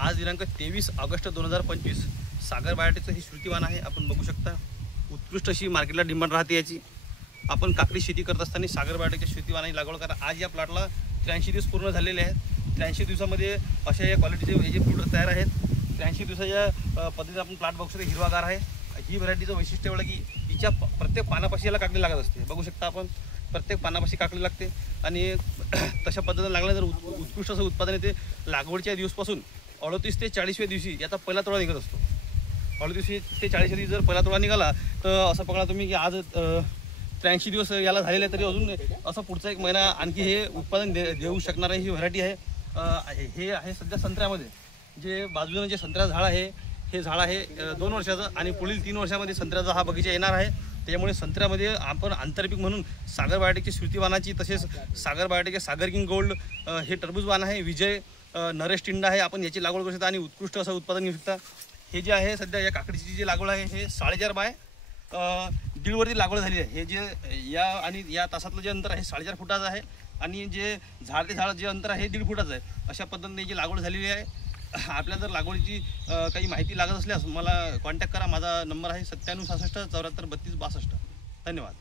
आज दिनांक 23 ऑगस्ट 2025 सागर बायोटेकचं ही श्रुतीवान आहे. आपण बघू शकता उत्कृष्ट अशी मार्केटला डिमांड राहते याची. आपण काकडी शेती करत असताना सागर बायोटेकच्या श्रुतीवानाची लागवड करा. आज या प्लॉटला 83 दिवस पूर्ण झालेले आहेत. 83 दिवसामध्ये अशा या क्वालिटीचे हे जे फ्रूट तयार आहेत. 83 दिवसाच्या पद्धतीने आपण प्लॉट बघू शकतो, हिरवागार आहे. ही व्हरायटीचं वैशिष्ट्य एवढं की हिच्या प्रत्येक पानापाशी याला काकडी लागत असते. बघू शकता आपण प्रत्येक पानापाशी काकडी लागते आणि तशा पद्धतीने लागल्यानंतर उत्कृष्ट असं उत्पादन येते. लागवडच्या दिवसापासून 38 ते 40व्या दिवशी याचा पहिला तोडा निघत असतो. 38 ते 40व्या दिवशी जर पहिला तोडा निघाला तर असं पकडा तुम्ही की आज 83 दिवस याला झालेले आहे, तरी अजून असं पुढचा एक महिना आणखी हे उत्पादन देऊ शकणार आहे. ही व्हरायटी आहे. हे आहे सध्या संत्र्यामध्ये जे बाजूनं जे संत्र्याचं झाड आहे, हे झाड आहे 2 वर्षाचं आणि पुढील 3 वर्षामध्ये संत्र्याचा हा बगीचा येणार आहे. त्यामुळे संत्र्यामध्ये आपण आंतरपीक म्हणून सागर बायोटेकची श्रुतीवानाची, तसेच सागर बायोटेकचे सागर किंग गोल्ड हे टरबूजवान आहे. विजय नरेश टिंडा आहे. आपण याची लागवड करू शकता आणि उत्कृष्ट असं उत्पादन घेऊ शकता. हे जे आहे सध्या या काकडीची जी लागवड आहे हे 4.5 बाय 1.5 लागवड झाली आहे. हे जे या आणि या तासातलं जे अंतर आहे 4.5 फुटाचं आहे आणि जे झाड ते झाड जे अंतर आहे 1.5 फुटाचं आहे. अशा पद्धतीने जी लागवड झालेली आहे. आपल्या जर लागवडीची काही माहिती लागत असल्यास मला कॉन्टॅक्ट करा. माझा नंबर आहे 97 66 74 32 62. धन्यवाद.